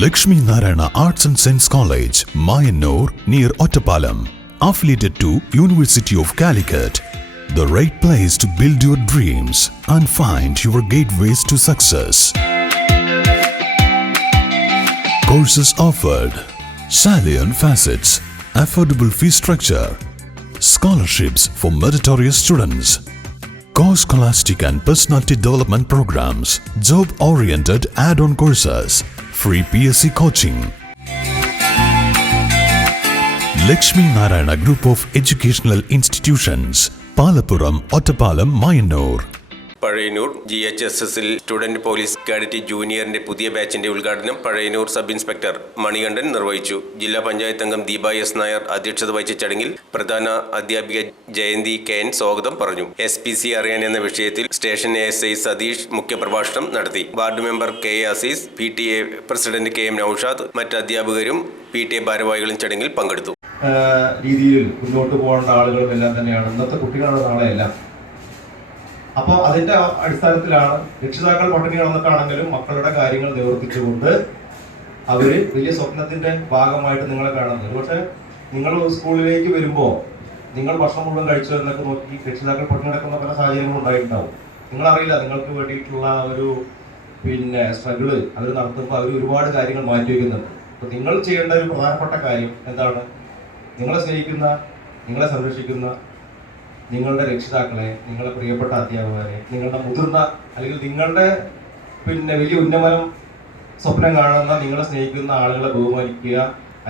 Lakshmi Narayana Arts and Science College, Mayanur, near Ottapalam. Affiliated to University of Calicut. The right place to build your dreams and find your gateways to success. Courses offered: salient facets, affordable fee structure, scholarships for meritorious students, co-scholastic and personality development programs, job-oriented add-on courses, free PSC coaching. Lakshmi Narayana Group of Educational Institutions, Palappuram, Ottapalam, Mayanur. Pazhayannur GHSSൽ student police cadet ജൂനിയറിന്റെ പുതിയ ബാച്ചിന്റെ ഉദ്ഘാടനം Pazhayannur sub inspector Manikandan നിർവഹിച്ചു. ജില്ലാ പഞ്ചായത്ത് അംഗം Deepa S Nair അധ്യക്ഷത വഹിച്ച ചടങ്ങിൽ പ്രധാന അധ്യാപിക ജയന്തി KN സ്വാഗതം പറഞ്ഞു. SPC അറിയാൻ എന്ന വിഷയത്തിൽ സ്റ്റേഷൻ ASI സതീഷ് മുഖ്യപ്രഭാഷണം നടത്തി. Ward member KA Azeez, PTA president KM Noushad, മറ്റ് അധ്യാപകരും PTA ഭാരവാഹികളും ചടങ്ങിൽ പങ്കെടുത്തു. രീതിയിൽ മുന്നോട്ട് പോകേണ്ട ആളുകളും എല്ലാം തന്നെയാണ് ഇന്നത്തെ കുട്ടികളുടെ നാളെയെല്ലാം. അപ്പോൾ അതിന്റെ അടിസ്ഥാനത്തിലാണ് രക്ഷിതാക്കൾ പട്ടിണി കിടന്നിട്ടാണെങ്കിലും മക്കളുടെ കാര്യങ്ങൾ നിവർത്തിച്ചുകൊണ്ട് അവര് വലിയ സ്വപ്നത്തിന്റെ ഭാഗമായിട്ട് നിങ്ങളെ കാണുന്നത്. പക്ഷെ നിങ്ങൾ സ്കൂളിലേക്ക് വരുമ്പോൾ നിങ്ങൾ ഭക്ഷണം മുഴുവൻ കഴിച്ചു എന്നൊക്കെ നോക്കി രക്ഷിതാക്കൾ പട്ടിണി കിടക്കുന്ന പല സാഹചര്യങ്ങളും ഉണ്ടായിട്ടുണ്ടാവും. നിങ്ങളറിയില്ല നിങ്ങൾക്ക് വേണ്ടിയിട്ടുള്ള ഒരു സ്ട്രഗിള് അവർ നടത്തുമ്പോൾ അവർ ഒരുപാട് കാര്യങ്ങൾ മാറ്റിവെക്കുന്നുണ്ട്. അപ്പോൾ നിങ്ങൾ ചെയ്യേണ്ട ഒരു പ്രധാനപ്പെട്ട കാര്യം എന്താണ്? നിങ്ങളെ സ്നേഹിക്കുന്ന, നിങ്ങളെ സംരക്ഷിക്കുന്ന നിങ്ങളുടെ രക്ഷിതാക്കളെ, നിങ്ങളുടെ പ്രിയപ്പെട്ട അധ്യാപകരെ, നിങ്ങളുടെ മുതിർന്ന അല്ലെങ്കിൽ നിങ്ങളുടെ വലിയ ഉന്നമനം സ്വപ്നം കാണുന്ന നിങ്ങളെ സ്നേഹിക്കുന്ന ആളുകളെ ബഹുമാനിക്കുക,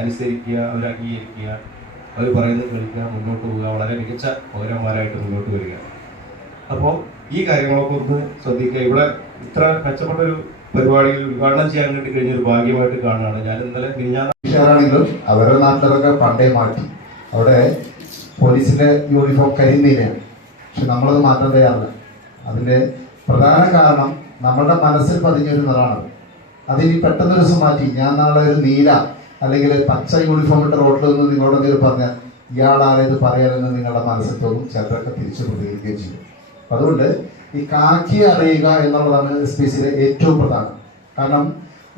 അനുസരിക്കുക, അവരെ അംഗീകരിക്കുക, അവർ പറയുന്നത് കേൾക്കുക, മുന്നോട്ട് പോവുക, വളരെ മികച്ച പൗരന്മാരായിട്ട് മുന്നോട്ട് വരിക. അപ്പോൾ ഈ കാര്യങ്ങളൊക്കെ ഒന്ന് ശ്രദ്ധിക്കുക. ഇവിടെ ഇത്ര മെച്ചപ്പെട്ട ഒരു പരിപാടിയിൽ ഉദ്ഘാടനം ചെയ്യാൻ വേണ്ടി കഴിഞ്ഞൊരു ഭാഗ്യമായിട്ട് കാണുകയാണ്. ഞാൻ ഇന്നലെ ആണെങ്കിലും അവരുടെ നാട്ടിലൊക്കെ പണ്ടേ മാറ്റി. അവിടെ പോലീസിന്റെ യൂണിഫോം കരിനീലയാണ്. പക്ഷെ നമ്മളത് മാറ്റാൻ തയ്യാറില്ല. അതിന്റെ പ്രധാന കാരണം നമ്മളുടെ മനസ്സിൽ പതിഞ്ഞൊരു നിറമാണ്. അതിനി പെട്ടെന്നൊരു ദിവസം മാറ്റി ഞാൻ നാളെ ഒരു നീല അല്ലെങ്കിൽ പച്ച യൂണിഫോം ഇട്ട് റോഡിൽ നിന്ന് നിങ്ങളോട് എന്തെങ്കിലും പറഞ്ഞാൽ ഇയാളാരേത് പറയാനെന്ന് നിങ്ങളുടെ മനസ്സിൽ തോന്നും. ചിലരൊക്കെ തിരിച്ചു പ്രതികരിക്കുകയും ചെയ്യും. അതുകൊണ്ട് ഈ കാക്കി അറിയുക എന്നുള്ളതാണ് SPCയിലെ ഏറ്റവും പ്രധാനം. കാരണം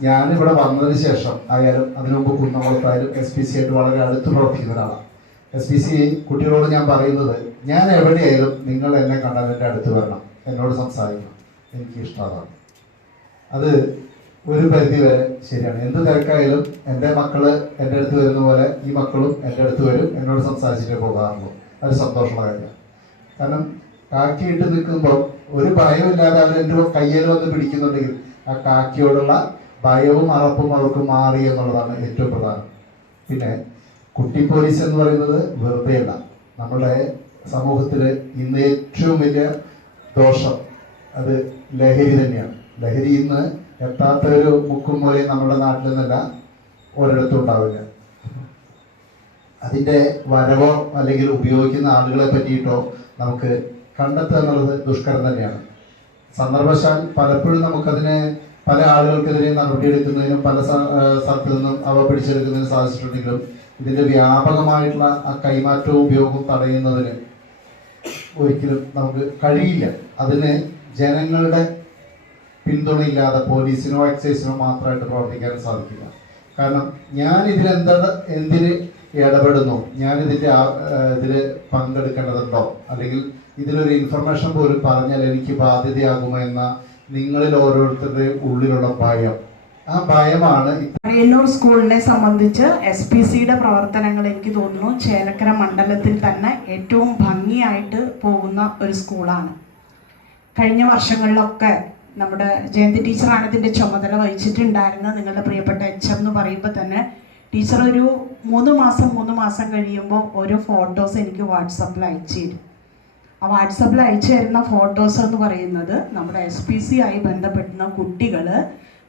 ഞാനിവിടെ വന്നതിന് ശേഷം ആയാലും അതിനു മുമ്പ് കുന്നംകുളത്തായാലും SPC ആയിട്ട് വളരെ അടുത്ത് പ്രവർത്തിക്കുന്ന ഒരാളാണ്. SPC കുട്ടികളോട് ഞാൻ പറയുന്നത്, ഞാൻ എവിടെയായാലും നിങ്ങൾ എന്നെ കണ്ടാൽ എൻ്റെ അടുത്ത് വരണം, എന്നോട് സംസാരിക്കണം, എനിക്ക് ഇഷ്ടമാണ്. അത് ഒരു പരിധി വരെ ശരിയാണ്. എന്ത് തിരക്കായാലും എൻ്റെ മക്കള് എൻ്റെ അടുത്ത് വരുന്ന പോലെ ഈ മക്കളും എൻ്റെ അടുത്ത് വരും, എന്നോട് സംസാരിച്ചിട്ടേ പോകാറുള്ളൂ. അത് സന്തോഷമുള്ള കാര്യമാണ്. കാരണം കാക്കി ഇട്ട് നിൽക്കുമ്പോൾ ഒരു ഭയമില്ലാതെ അവർ എൻ്റെ കയ്യിൽ വന്ന് പിടിക്കുന്നുണ്ടെങ്കിൽ ആ കാക്കിയോടുള്ള ഭയവും അറപ്പും അവർക്ക് മാറി എന്നുള്ളതാണ് ഏറ്റവും പ്രധാനം. പിന്നെ കുട്ടി പോലീസ് എന്ന് പറയുന്നത് വെറുതെയല്ല. നമ്മുടെ സമൂഹത്തിൽ ഇന്ന് ഏറ്റവും വലിയ ദോഷം അത് ലഹരി തന്നെയാണ്. ലഹരി ഇന്ന് എത്താത്ത ഒരു മുക്കും മൂലയും നമ്മുടെ നാട്ടിൽ നിന്നല്ല ഒരിടത്തും ഉണ്ടാവില്ല. അതിൻ്റെ വരവോ അല്ലെങ്കിൽ ഉപയോഗിക്കുന്ന ആളുകളെ പറ്റിയിട്ടോ നമുക്ക് കണ്ടെത്തുക എന്നുള്ളത് ദുഷ്കരം തന്നെയാണ്. സന്ദർഭശാൽ പലപ്പോഴും നമുക്കതിനെ പല ആളുകൾക്കെതിരെ നടപടിയെടുക്കുന്നതിനും പല സ്ഥലത്തു നിന്നും അവ പിടിച്ചെടുക്കുന്നതിനും സാധിച്ചിട്ടുണ്ടെങ്കിലും ഇതിൻ്റെ വ്യാപകമായിട്ടുള്ള ആ കൈമാറ്റവും ഉപയോഗവും തടയുന്നതിന് ഒരിക്കലും നമുക്ക് കഴിയില്ല. അതിന് ജനങ്ങളുടെ പിന്തുണയില്ലാതെ പോലീസിനോ എക്സൈസിനോ മാത്രമായിട്ട് പ്രവർത്തിക്കാൻ സാധിക്കില്ല. കാരണം ഞാൻ എന്തിന് ഇടപെടുന്നു, ഇതിൽ പങ്കെടുക്കേണ്ടതുണ്ടോ, അല്ലെങ്കിൽ ഇതിലൊരു ഇൻഫർമേഷൻ പോലും പറഞ്ഞാൽ എനിക്ക് ബാധ്യതയാകുമോ എന്ന നിങ്ങളിൽ ഓരോരുത്തരുടെ ഉള്ളിലുള്ള ഭയം, ആ ഭയമാണ്. പഴയന്നൂർ സ്കൂളിനെ സംബന്ധിച്ച് SPCയുടെ പ്രവർത്തനങ്ങൾ എനിക്ക് തോന്നുന്നു ചേലക്കര മണ്ഡലത്തിൽ തന്നെ ഏറ്റവും ഭംഗിയായിട്ട് പോകുന്ന ഒരു സ്കൂളാണ്. കഴിഞ്ഞ വർഷങ്ങളിലൊക്കെ നമ്മുടെ ജയന്തി ടീച്ചറാണ് ഇതിൻ്റെ ചുമതല വഹിച്ചിട്ടുണ്ടായിരുന്നത്. നിങ്ങളുടെ പ്രിയപ്പെട്ട HM എന്ന് പറയുമ്പോൾ തന്നെ ടീച്ചർ ഒരു 3 മാസം കഴിയുമ്പോൾ ഓരോ ഫോട്ടോസ് എനിക്ക് വാട്സപ്പിൽ അയച്ചു തരും. ആ വാട്സപ്പിൽ അയച്ചു തരുന്ന ഫോട്ടോസ് എന്ന് പറയുന്നത് നമ്മുടെ SPC ആയി ബന്ധപ്പെടുന്ന കുട്ടികൾ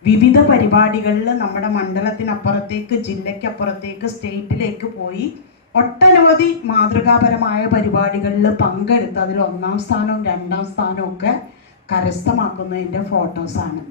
വിവിധ പരിപാടികളിൽ നമ്മുടെ മണ്ഡലത്തിനപ്പുറത്തേക്ക്, ജില്ലയ്ക്കപ്പുറത്തേക്ക്, സ്റ്റേറ്റിലേക്ക് പോയി ഒട്ടനവധി മാതൃകാപരമായ പരിപാടികളിൽ പങ്കെടുത്ത് അതിൽ 1ാം സ്ഥാനവും 2ാം സ്ഥാനവും ഒക്കെ കരസ്ഥമാക്കുന്നതിൻ്റെ ഫോട്ടോസാണ്.